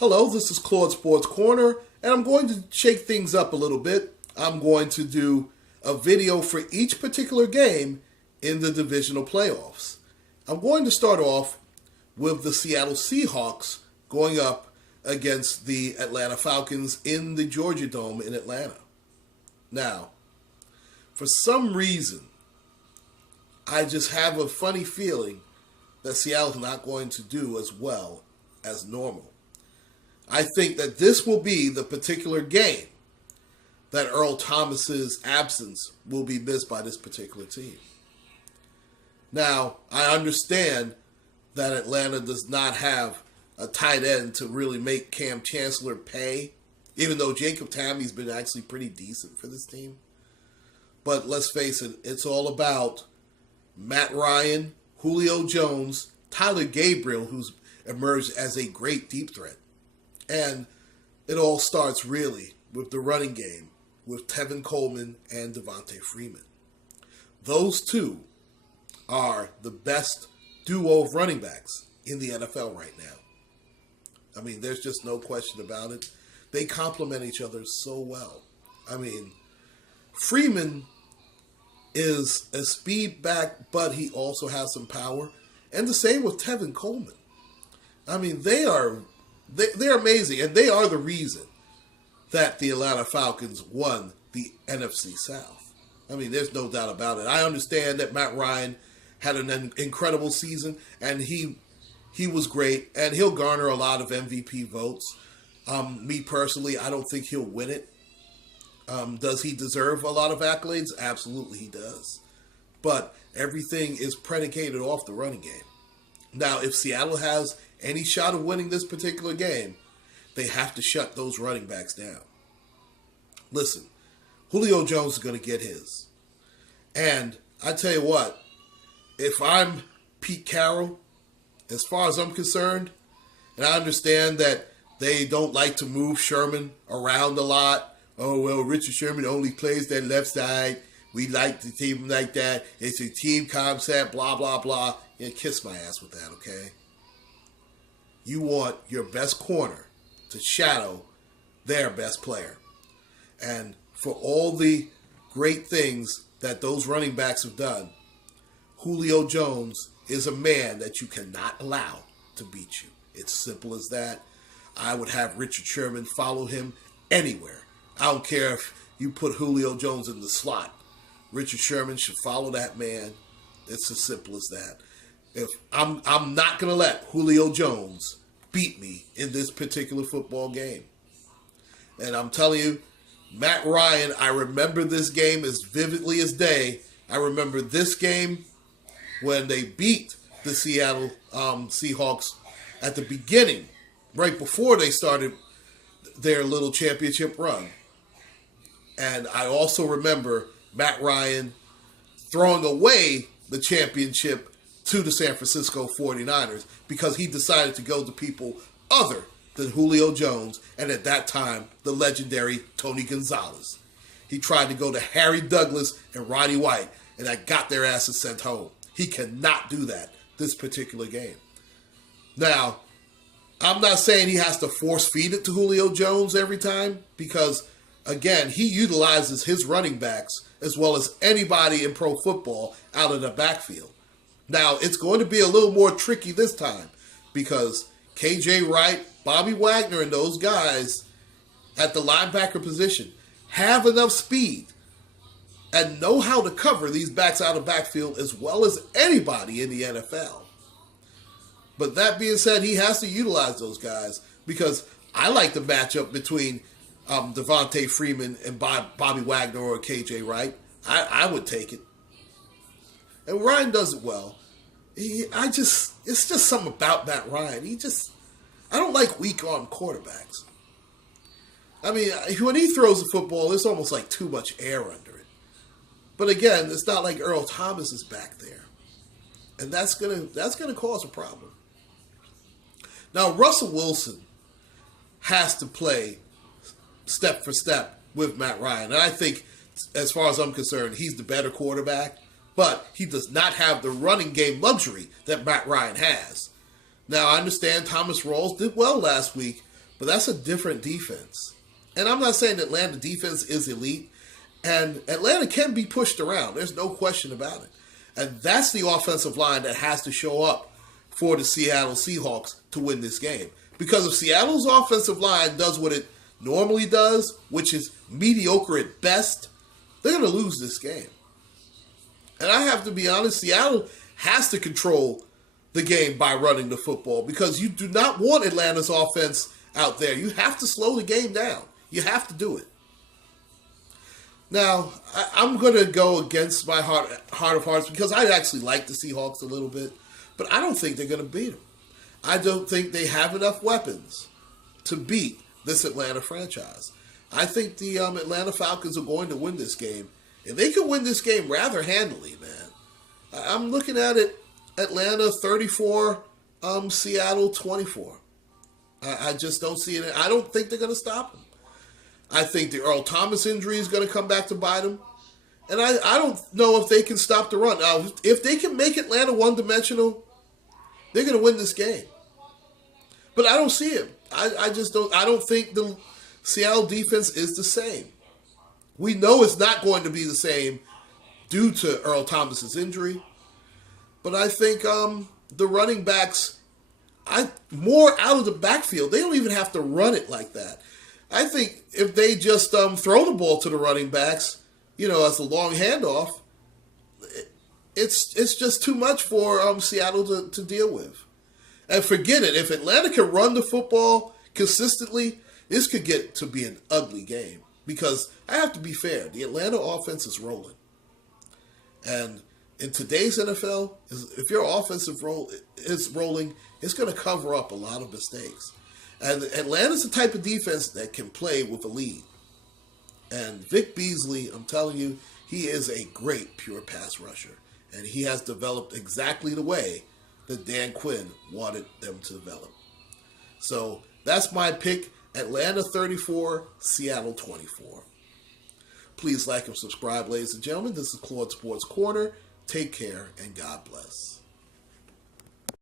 Hello, this is Claude Sports Corner, and I'm going to shake things up a little bit. I'm going to do a video for each particular game in the divisional playoffs. I'm going to start off with the Seattle Seahawks going up against the Atlanta Falcons in the Georgia Dome in Atlanta. Now, for some reason, I just have a funny feeling that Seattle's not going to do as well as normal. I think that this will be the particular game that Earl Thomas's absence will be missed by this particular team. Now, I understand that Atlanta does not have a tight end to really make Cam Chancellor pay, even though Jacob Tammy's been actually pretty decent for this team. But let's face it, it's all about Matt Ryan, Julio Jones, Tyler Gabriel, who's emerged as a great deep threat. And it all starts really with the running game with Tevin Coleman and Devontae Freeman. Those two are the best duo of running backs in the NFL right now. I mean, there's just no question about it. They complement each other so well. I mean, Freeman is a speed back, but he also has some power. And the same with Tevin Coleman. I mean, they're amazing, and they are the reason that the Atlanta Falcons won the NFC South. I mean, there's no doubt about it. I understand that Matt Ryan had an incredible season, and he was great, and he'll garner a lot of MVP votes. Me personally, I don't think he'll win it. Does he deserve a lot of accolades? Absolutely he does. But everything is predicated off the running game. Now, if Seattle has any shot of winning this particular game, they have to shut those running backs down. Listen, Julio Jones is going to get his. And I tell you what, if I'm Pete Carroll, as far as I'm concerned, and I understand that they don't like to move Sherman around a lot. Oh, well, Richard Sherman only plays that left side. We like the team like that. It's a team concept, blah, blah, blah. Yeah, kiss my ass with that, okay? You want your best corner to shadow their best player. And for all the great things that those running backs have done, Julio Jones is a man that you cannot allow to beat you. It's simple as that. I would have Richard Sherman follow him anywhere. I don't care if you put Julio Jones in the slot. Richard Sherman should follow that man. It's as simple as that. If I'm not going to let Julio Jones beat me in this particular football game. And I'm telling you, Matt Ryan, I remember this game as vividly as day. I remember this game when they beat the Seattle Seahawks at the beginning, right before they started their little championship run. And I also remember Matt Ryan throwing away the championship to the San Francisco 49ers because he decided to go to people other than Julio Jones and at that time, the legendary Tony Gonzalez. He tried to go to Harry Douglas and Roddy White, and that got their asses sent home. He cannot do that this particular game. Now, I'm not saying he has to force feed it to Julio Jones every time because, again, he utilizes his running backs as well as anybody in pro football out of the backfield. Now, it's going to be a little more tricky this time because KJ Wright, Bobby Wagner, and those guys at the linebacker position have enough speed and know how to cover these backs out of backfield as well as anybody in the NFL. But that being said, he has to utilize those guys because I like the matchup between Devontae Freeman and Bobby Wagner or KJ Wright. I would take it. And Ryan does it well. It's just something about Matt Ryan. I don't like weak arm quarterbacks. I mean, when he throws the football, it's almost like too much air under it. But again, it's not like Earl Thomas is back there. And that's gonna cause a problem. Now, Russell Wilson has to play step for step with Matt Ryan. And I think, as far as I'm concerned, he's the better quarterback. But he does not have the running game luxury that Matt Ryan has. Now, I understand Thomas Rawls did well last week, But that's a different defense. And I'm not saying Atlanta defense is elite. And Atlanta can be pushed around. There's no question about it. And that's the offensive line that has to show up for the Seattle Seahawks to win this game. Because if Seattle's offensive line does what it normally does, which is mediocre at best, they're going to lose this game. And I have to be honest, Seattle has to control the game by running the football because you do not want Atlanta's offense out there. You have to slow the game down. You have to do it. Now, I'm going to go against my heart of hearts because I actually like the Seahawks a little bit, but I don't think they're going to beat them. I don't think they have enough weapons to beat this Atlanta franchise. I think the Atlanta Falcons are going to win this game, and they can win this game rather handily, man. I'm looking at it, Atlanta 34, Seattle 24. I just don't see it. I don't think they're going to stop them. I think the Earl Thomas injury is going to come back to bite them. And I don't know if they can stop the run. Now, if they can make Atlanta one-dimensional, they're going to win this game. But I don't see it. I just don't. I don't think the Seattle defense is the same. We know it's not going to be the same due to Earl Thomas's injury. But I think the running backs, more out of the backfield. They don't even have to run it like that. I think if they just throw the ball to the running backs, as a long handoff, it's just too much for Seattle to deal with. And forget it. If Atlanta can run the football consistently, this could get to be an ugly game. Because I have to be fair. The Atlanta offense is rolling. And in today's NFL, if your offensive role is rolling, it's going to cover up a lot of mistakes. And Atlanta's the type of defense that can play with a lead. And Vic Beasley, I'm telling you, he is a great pure pass rusher. And he has developed exactly the way that Dan Quinn wanted them to develop. So that's my pick. Atlanta 34, Seattle 24. Please like and subscribe, ladies and gentlemen. This is Claude Sports Corner. Take care and God bless.